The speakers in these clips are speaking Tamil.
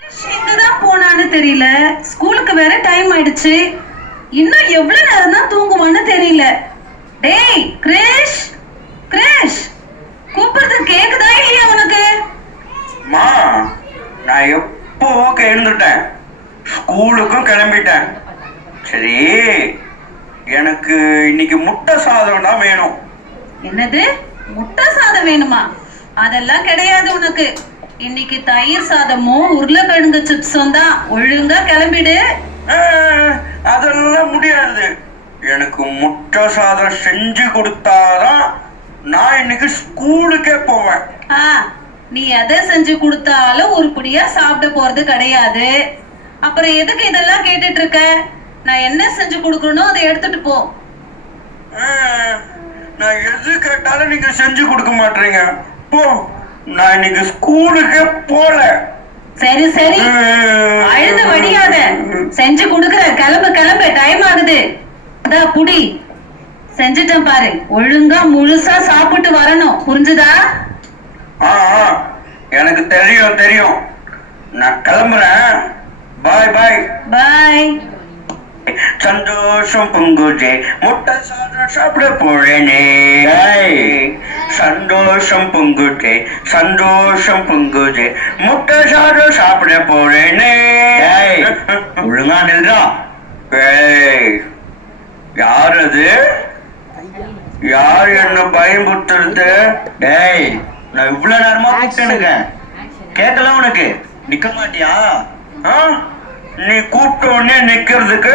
எங்கதான் போனான்னு தெரியல. ஸ்கூலுக்கு வேற டைம் ஆயிடுச்சு. இன்னும் எவ்வளவு நேரம் தான் தூங்குவான்னு தெரியல. டேய் கிரேஷ், கிரேஷ் கூப்பிடுறது கேக்குதா இல்லையா உனக்கு? மா, நான் எப்போ எழுந்துட்டேன், ஸ்கூலுக்கும் கிளம்பிட்டேன். சரி, எனக்கு இன்னைக்கு முட்டை சாதம் தான் வேணும். என்னது, முட்டை சாதம் வேணுமா? அதெல்லாம் கிடையாது உனக்கு. இன்னைக்கு தயிர் சாதமும் உருளைக்கிழங்கு சிப்ஸும் தான். ஒழுங்கா கிளம்பிடு. அதெல்லாம் முடியாது. எனக்கு முட்டை சாதம் செஞ்சு கொடுத்தாதான் நான் இன்னைக்கு ஸ்கூலுக்கே போவேன். நீ எதை செஞ்சு கொடுத்தாலும் உருப்படியா சாப்பிட போறது கிடையாது. அப்புறம் எதுக்கு இதெல்லாம் கேட்டுட்டு இருக்க? நான் என்ன செஞ்சு கொடுக்கணும் அதை எடுத்துட்டு போ. நான் எது கேட்டாலும் நீங்க செஞ்சு கொடுக்க மாட்டீங்க. போ, நான் இன்னைக்கு ஸ்கூலுக்கே போல. சரி சரி, அழுது வடியாத. செஞ்சு கொடுக்குற, கிளம்பு கிளம்பு, டைம் ஆகுது. அதான் புடி, செஞ்சுட்டேன் பாரு. ஒழுங்கா முழுசா சாப்பிட்டு வரணும், புரிஞ்சுதா? எனக்கு தெரியும் தெரியும். நான் கிளம்புறேன். பாய் பாய் பாய். சந்தோஷம் பொங்குதே, முட்டை சாதம் சாப்பிட போறேனே. சந்தோஷம் பொங்குதே, சந்தோஷம் பொங்குதே, முட்டை சாதம் சாப்பிட போறேனே. ஒழுங்கா நில்றா. யார் அது? யார் என்ன பயன்படுத்துறது? டேய், நான் இவ்வளவு நேரமா கூப்பிட்டேனுங்க, கேட்கல உனக்கு? நிக்க மாட்டியா? நீ கூப்பிட்ட உடனே நிக்கிறதுக்கு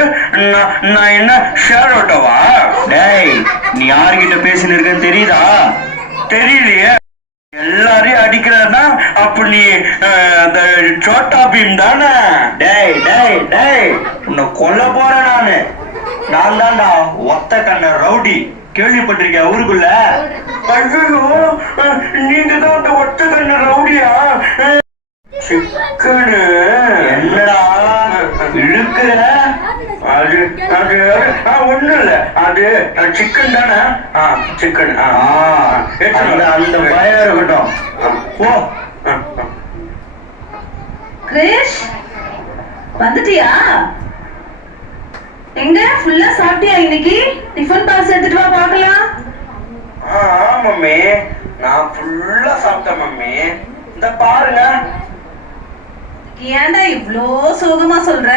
நான் என்ன ஷேர் ஓட்டவா? டேய், நீ யாருகிட்ட பேசின்னு இருக்கன்னு தெரியுதா? தெரியலையே. எல்லாரையும் அடிக்கிறதா? அப்ப நீ அந்த சோட்டா பீம் தானே? டேய் டேய் டேய், உன்னை கொல்ல போறேன் நானு. நான் தான்டா ஒத்த கண்ண ரவுடி. கேள்விப்பட்டிருக்கியா ஊருக்குள்ள? ஐயோ, நீங்க தான் அந்த ஒத்த கண்ண ரவுடியா? சிக்கனு என்னடா இழுக்கிற? அது அது ஒண்ணு இல்ல, அது சிக்கன் தானே? சிக்கன். அந்த பயம் இருக்கட்டும். போ. கிரேஷ், வந்துட்டியா? எங்க ஃபுல்லா சாப்பிட்டியா? இன்னைக்கு டிஃபன் பாக்ஸ் எடுத்துட்டு வா பார்க்கலாம். மம்மி, நான் ஃபுல்லா சாப்பிட்டேன் மம்மி. இந்த பாருங்க. ஏன்டா இவ்ளோ சோகமா சொல்ற?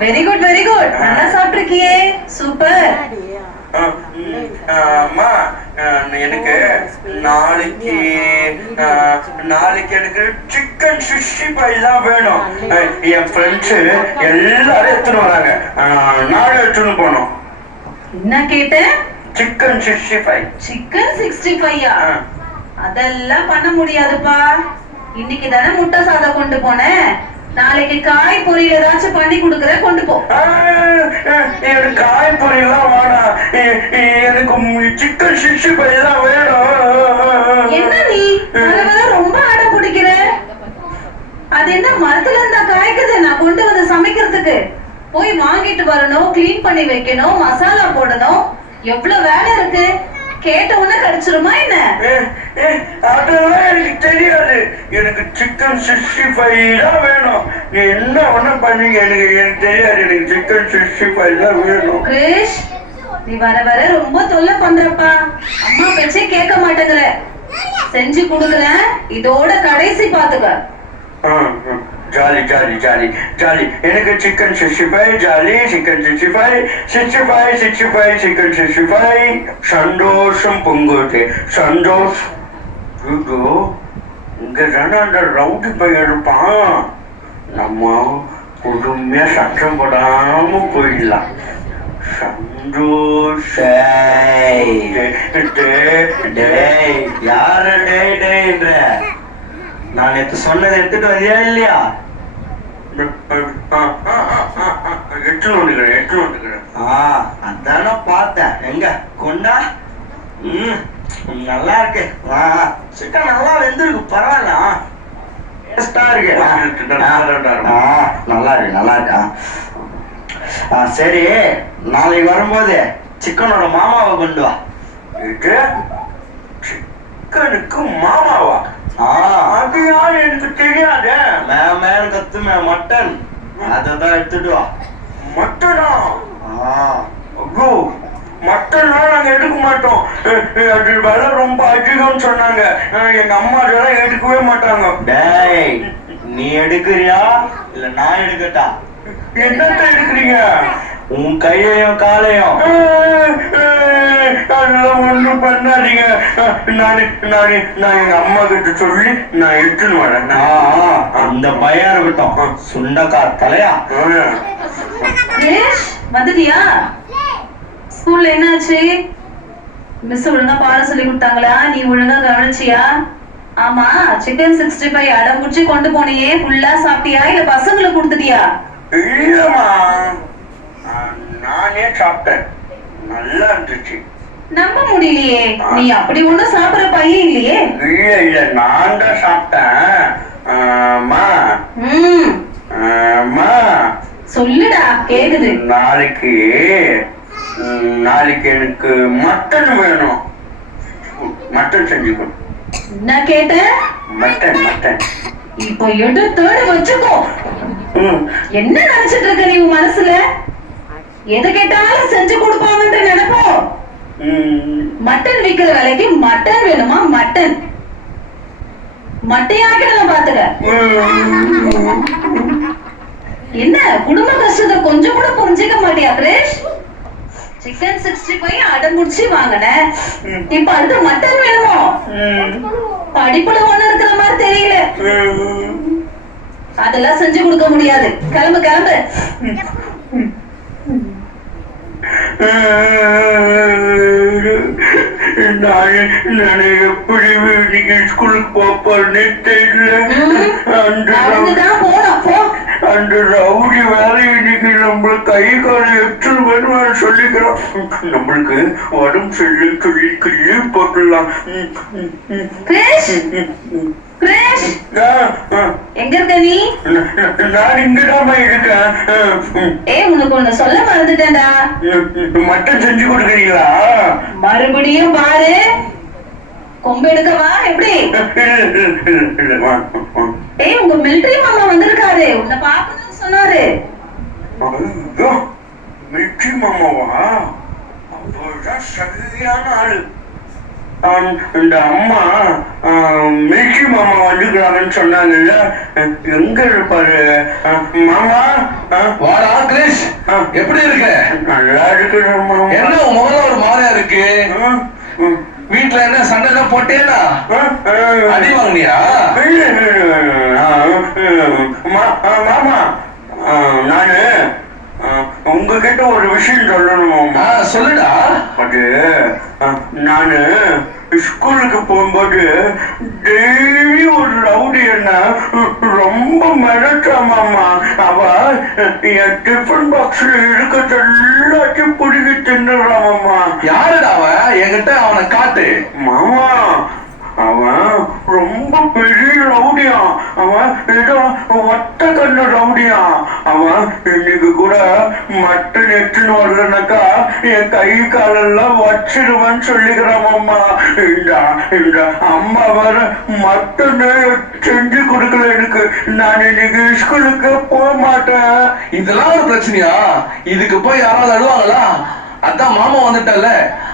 வெரி குட் வெரி குட், நல்லா சாப்பிட்டிருக்கியே, சூப்பர். அம்மா, எனக்கு நாளைக்கு எனக்கு சிக்கன் 65 தான் வேணும். என் ஃப்ரெண்ட்ஸ் எல்லாரும் எடுத்துன்னு வராங்க. நானும் எடுத்துன்னு போனோம். என்ன கேட்ட? சிக்கன் 65. சிக்கன் 65யா? அதெல்லாம் பண்ண முடியாதுப்பா. இன்னைக்கு தானே முட்டை சாதம் கொண்டு போனேன். நாளைக்கு காய் பொரியல் ஏதாச்சும் பண்ணி கொடுக்கற, கொண்டு போ. எனக்கு காய் பொரியல்லாம் வேணாம், எனக்கு சிக்கன் 65 தான் வேணும். என்ன நீ ரொம்ப அடம் பிடிக்கிற? அது என்ன மரத்துல இருந்தா காய்க்குது? நான் கொண்டு வந்து சமைக்கிறதுக்கு போய் வாங்கிட்டு வரணும், கிளீன் பண்ணி வைக்கணும், மசாலா போடணும், எவ்வளவு வேலை இருக்கு. கேட்ட உடனே கிடைச்சிருமா என்ன? அதெல்லாம் எனக்கு தெரியாது. எனக்கு சிக்கன் 65 தான் வேணும். நீ என்ன ஒண்ணு பண்ணீங்க எனக்கு தெரியாது. எனக்கு சிக்கன் 65 தான் வேணும். கிரேஷ், நீ வர வர ரொம்ப தொல்லை பண்றப்பா. அம்மா பேச்சே கேட்க மாட்டேங்கிற. செஞ்சு கொடுக்குறேன், இதோட கடைசி பாத்துக்க. Jolly jolly jolly jolly. எனக்கு சிக்கன் 65 ஜாலி. Chicken 65 65 65 chicken 65. சந்தோஷம் பொங்குது, சந்தோஷம். இங்க தானே அந்த ரவுடி பையன் இருப்பான். நம்ம பொறுமையா சத்தம் போடாம போயிடலாம். சந்தோஷ. யார டேய் டேய்ன்ற? நான் நேற்று சொன்னதை எடுத்துட்டு வந்தியா இல்லையா? அதான பார்த்தேன். எங்க கொண்டா? நல்லா இருக்கு. சிக்கன் நல்லா வெந்திருக்கு, பரவாயில்ல. டேஸ்டா இருக்கு. நல்லா இருக்கு நல்லா இருக்கா? சரி, நாளைக்கு வரும்போது சிக்கனோட மாமாவை கொண்டு வா. சிக்கனுக்கு மாமாவா? அது யாரு எனக்கு தெரியாது. மேன் கத்துமே மட்டன், அததான் எடுத்துட்டு வா. மட்டனா? ஐயோ, மட்டன்லாம் நாங்க எடுக்க மாட்டோம். அது விலை ரொம்ப அதிகம்னு சொன்னாங்க. எங்க அம்மா அதெல்லாம் எடுக்கவே மாட்டாங்க. டேய், நீ எடுக்கிறியா இல்ல நான் எடுக்கட்டா? என்னத்த எடுக்கிறீங்க? உன் கையையும் காலையும். அதெல்லாம் ஒண்ணும் பண்ணாதீங்க. நான் எங்க அம்மா கிட்ட சொல்லி நான் எடுத்துன்னு வரேன். அந்த பையன் இருக்கட்டும், சுண்டக்கா தலையா. வந்துட்டியா? ஸ்கூல்ல என்னாச்சு? மிஸ் ஒழுங்கா பாடம் சொல்லி கொடுத்தாங்களா? நீ ஒழுங்கா கவனிச்சியா? ஆமா, சிக்கன் 65 அடம் முடிச்சு கொண்டு போனியே, ஃபுல்லா சாப்பிட்டியா இல்ல பசங்களுக்கு கொடுத்துட்டியா? இல்லம்மா, நானே சாப்பிட்டேன், நல்லா இருந்துச்சு. நம்ப முடியலையே, நீ அப்படி ஒண்ணும் சாப்பிடுற பையன் இல்லையே. இல்ல நான் தான் சாப்பிட்டேன். சொல்லுடா, கேக்குது. நாளைக்கு எனக்கு மட்டன் வேணும். மட்டன் செஞ்சு கொடு. என்ன கேட்ட? மட்டன். இப்போ எடுத்தோடு வச்சுக்கோ. என்ன நினைச்சிட்டு இருக்க நீ உன் மனசுல? எது கேட்டாலும் செஞ்சு கொடுப்பாங்கன்ற நினைப்போம். மட்டன் விக்கிற விலைக்கு மட்டன் வேணுமா? மட்டையாக்கிடலாம் பாத்துக்க. என்ன குடும்ப கஷ்டத்தை கொஞ்சம் கூட புரிஞ்சுக்க மாட்டியா கிரேஷ்? சிக்கன் 65 அடம் முடிச்சு வாங்கின, இப்ப அடுத்து மட்டன் வேணுமோ? படிப்புல ஒண்ணு இருக்கிற மாதிரி தெரியல. அதெல்லாம் செஞ்சு கொடுக்க முடியாது. கிளம்பு. நான் எப்படி நீங்க ஸ்கூலுக்கு போப்பேன்னு தெரியல. அந்த ரவுடி வேற இன்னைக்கு நம்ம கை கால எடுத்து சொல்லிக்கிறோம். நம்மளுக்கு உடம்பு சொல்லி லீவ் போட்டுடலாம். எங்க இருக்க நீ? நான் இங்கதான் இருக்கேன். உனக்கு ஒண்ணு சொல்ல மறந்துட்டேன்டா. மட்டன் செஞ்சு கொடுக்குறீங்களா? மறுபடியும் பாரு, கொம்பு எடுக்கவா எப்படி? உங்க மிலிட்டரி மாமா வந்திருக்காரு, உன்னை பாக்கணும்னு சொன்னாரு. மிலிட்டரி மாமாவா? அவர்தான் சரியான ஆளு. இந்த அம்மா மில்கி மாமா வந்துக்கிறாங்கன்னு சொன்னாங்கல்ல, எங்க இருப்பாரு? மாமா வாடா கிரிஷ், எப்படி இருக்க? நல்லா இருக்கிற மாமா. என்ன முதல்ல ஒரு மாதிரியா இருக்கு? வீட்டுல என்ன சண்டை எல்லாம் போட்டேனா? அடி வாங்கினியா? மாமா, நானு உங்ககிட்ட ஒரு விஷயம் சொல்லணும். சொல்லுடா. அது நானு ஸ்கூலுக்கு போகும்போது டெய்லி ஒரு ரவுடி என்ன ரொம்ப மிரட்டாமாமா. அவ என் டிஃபன் பாக்ஸ்ல இருக்கிறது எல்லாத்தையும் பிடிக்கி தின்னுறாமாமா. யாருடா அவன்? என்கிட்ட அவனை காட்டு. மாமா, அவன் ரொம்ப பெரிய ரவுடியா. அவன் ஏதோ ஒத்த கண்ணு ரவுடியா. அவன் இன்னைக்கு கூட மட்டன் எடுத்துன்னு வரலனாக்கா என் கை காலெல்லாம் வச்சிருவேன்னு சொல்லிக்கிறான் அம்மா. இந்த அம்மா வேற மட்டனே செஞ்சு கொடுக்கல எனக்கு. நான் இன்னைக்கு ஸ்கூலுக்கு போக மாட்டேன். இதெல்லாம் ஒரு பிரச்சனையா? இதுக்கு போய் யாராவது அழுவாங்களா? அதான் மாமா வந்துட்டல,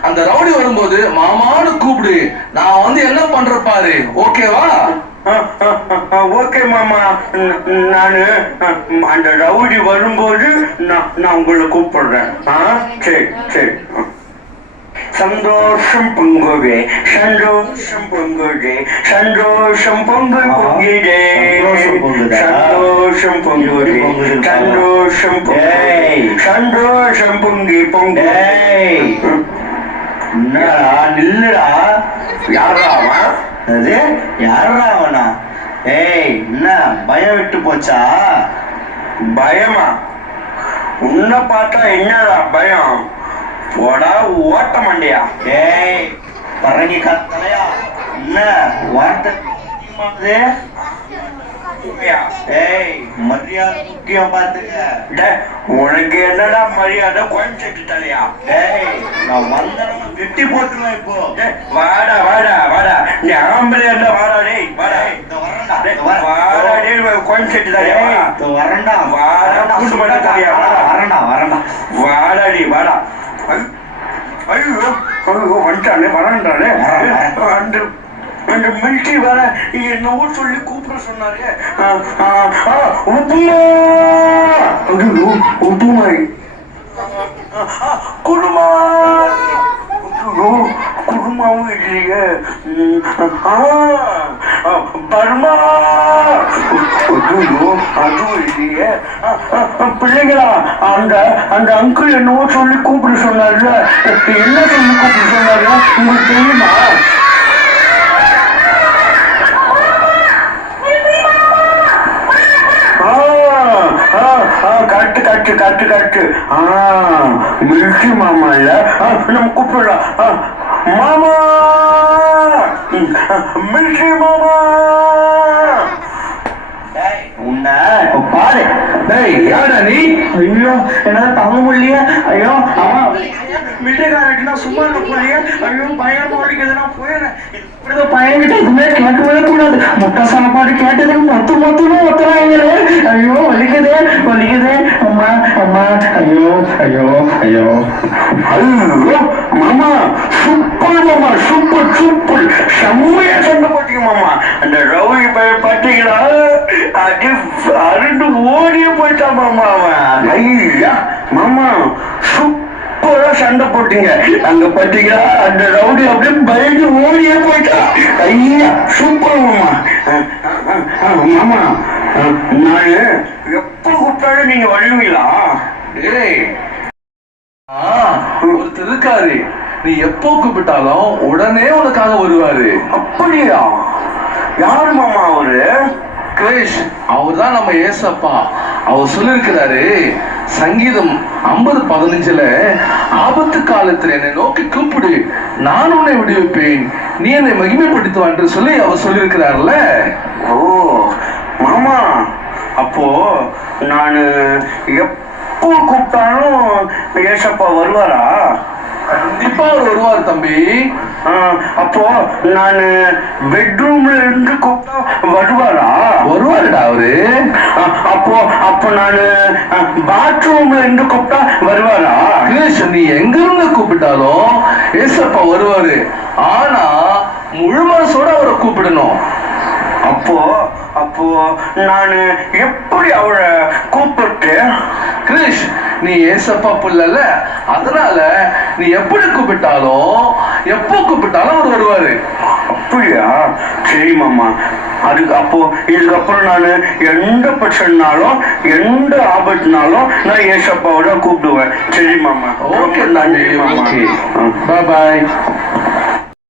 அந்த ரவுடி வரும்போது மாமான்னு கூப்பிடு, நான் வந்து என்ன பண்ற பாரு. ஓகேவா? ஓகே மாமா. நானு அந்த ரவுடி வரும்போது நான் உங்களை கூப்பிடுறேன். சரி. சந்தோஷம் பொங்குதே, சந்தோஷம் பொங்குதே, சந்தோஷம் பொங்கு பொங்கிதே, சந்தோஷம் பொங்குதே, சந்தோஷம் பொங்குதே, சந்தோஷம் பொங்கி பொங்கு. என்னடா நில்லுடா. யாரா அவன்? அது யாரா அவனா? என்ன பயம் விட்டு போச்சா? பயமா? உன்னை பார்த்தா என்னடா பயம்? போடா ஓட்ட மாண்டியா. பறங்கி கத்தலையா? என்ன வார்த்தை? மரியாதை முக்கியம் பாத்துக்க. உனக்கு என்னடா மரியாதை? கோயம்பேட்டு தலையா? நான் வந்தவன் கெட்டி போட்டுருவேன் இப்போ. வாடா வாடா வாடா, நீ ஆம்பளை இருந்தா வாடா. டேய் வாடா, வாடா டேய், கோயம்பேட்டு தலையா? வரண்டா வாடா, கூட்டு பண்ண தலையா? வரண்டா வரண்டா, வாடா நீ வாடா. ஐயோ ஐயோ, வந்துட்டானே வரண்டானே. அந்த மில்ட்ரி வேற என்னவோ சொல்லி கூப்பிட சொன்னாரு. உப்புமா, உப்புமா, குருமா, குருமாவும் இல்லையே. பர்மா, அதுவும் இல்லையே. பிள்ளைங்களா, அந்த அந்த அங்கிள் என்னவோ சொல்லி கூப்பிட சொன்னார்ல, என்ன சொல்லி கூப்பிட சொன்னாரு உங்களுக்கு தெரியுமா? Correct correct correct correct. Military மாமா இல்ல, நம்ம கூப்பிடலாம். மாமா, மில்ட்ரி மாமா. உன்ன பாரு. யாரா நீ? ஐயோ, என்னால தாங்க முடியலையே. ஐயோ அம்மா, மில்ட்ரிக்காரட்டினா சும்மா போறிய. ஐயோ பயங்கரமா ஓடிக்குதுன்னா போயிடுறேன். பையன்கிட்ட எதுவுமே கேட்கவே கூடாது. முட்டை சாப்பாடு கேட்டதுக்கு மொத்தமும் ஒத்துறாங்களே. ஐயோ வலிக்குதே வலிக்குதே. அம்மா அம்மா, ஐயோ ஐயோ ஐயோ. ஐயோ மாமா, சூப்பர் மாமா, சூப்பர் சூப்பர், செம்மையா சண்டை போட்டீங்க மாமா. அந்த ரவுடி பையன் பார்த்தீங்களா, அது அருண்டு ஓடியே போயிட்டான் மாமா அவன். ஐயா மாமா, சூப்பரா சண்டை போட்டீங்க. அங்க பாத்தீங்களா, அந்த ரவுடி அப்படியே பயந்து ஓடியே போயிட்டா. ஐயா சூப்பர் மாமா. மாமா, நானு எப்ப கூப்பிட்டாலும் நீங்க வருவீங்களா? ஒருத்தர் இருக்காரு, நீ எப்போ கூப்பிட்டாலும் உடனே உனக்காக வருவாரு. அப்படியா? யாரு மாமா அவரு? கிரேஷ், அவர் தான் நம்ம ஏசப்பா. அவர் சொல்லிருக்கிறாரு சங்கீதம் 50:15, ஆபத்து காலத்தில் என்னை நோக்கி கூப்பிடு, நான் உன்னை விடுவிப்பேன், நீ என்னை மகிமைப்படுத்துவா என்று சொல்லி அவர் சொல்லியிருக்கிறார்ல. ஓ மாமா, அப்போ நான் எப்போ கூப்பிட்டாலும் ஏசப்பா வருவாரா? கண்டிப்பா அவர் வருவார் தம்பி. அப்போ நான் பெட்ரூம்ல இருந்து கூப்பிட்டா வருவாரா? வருவாருடா அவரு. அப்போ நான் பாத்ரூம்ல இருந்து கூப்பிட்டா வருவாரா? கிரேஷ், நீ எங்க இருந்து கூப்பிட்டாலும் ஏசப்பா வருவாரு. ஆனா முழு மனசோட அவரை கூப்பிடணும். அப்போ நான் எப்படி அவரை கூப்பிட்டு? கிரேஷ், நீ ஏசப்பா புள்ளல, அதனால நீ எப்படி கூப்பிட்டாலும் எப்போ கூப்பிட்டாலும் அவர் வருவாரு. அப்படியா? சரி மாமா. இதுக்கப்புறம் நான் எந்த பிரச்சனைனாலும் எந்த ஆபத்துனாலும் நான் ஏசப்பாவோட கூப்பிடுவேன். சரி மாமா. ஓகே, நன்றி மாமா. பாய் பாய்.